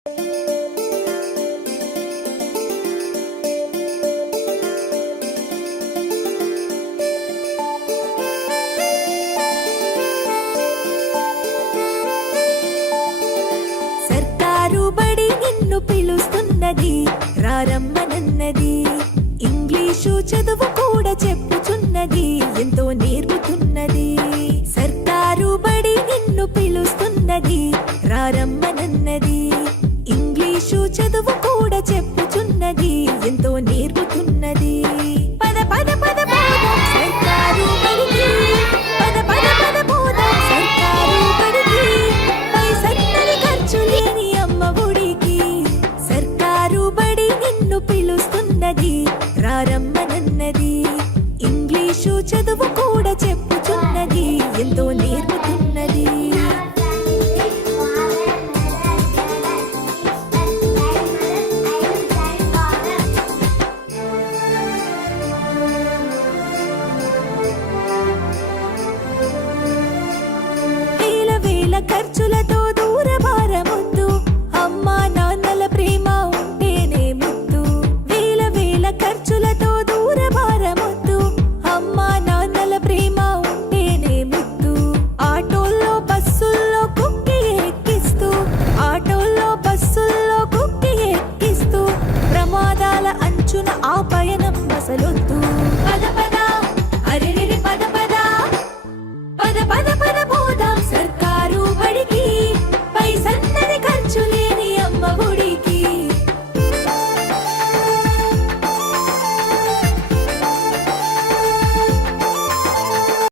సర్కారు బడి నిన్ను పిలుస్తున్నది, రారమ్మనన్నది. ఇంగ్లీషు చదువు కూడా చెప్పుచున్నది, ఎంతో నేర్పుతున్నది. సర్కారు బడి నిన్ను పిలుస్తున్నది, రారమ్మనన్నది. ఇంగ్లీషు చదువు కూడా చెప్పుచున్నది, ఎంతో నేర్పుతున్నది. పద పద పద పోదాం సర్కారు బడికి, పద పద పద పోదాం సర్కారు బడికి. పైసన్నది ఖర్చు లేని అమ్మ ఒడికి. సర్కారు బడి నిన్ను పిలుస్తున్నది, రారమ్మనన్నది. ఇంగ్లీషు చదువు కూడా చెప్పుచున్నది, ఎంతో నేర్పుతున్నది. వేల వేల ఖర్చులతో దూరభారమొద్దు, అమ్మా నాన్నల ప్రేమ ఉంటేనే ముద్దు. వేల వేల ఖర్చులతో దూరభారమొద్దు, అమ్మా నాన్నల ప్రేమ ఉంటేనే ముద్దు. ఆటోల్లో బస్సుల్లో కుక్కి ఎక్కిస్తూ, ఆటోల్లో బస్సుల్లో కుక్కి ఎక్కిస్తూ, ప్రమాదాల అంచున ఆ పయనం అసలొద్దు. పద పద అరెరెరి పద పద, పద పద పద పోదాం సర్కారు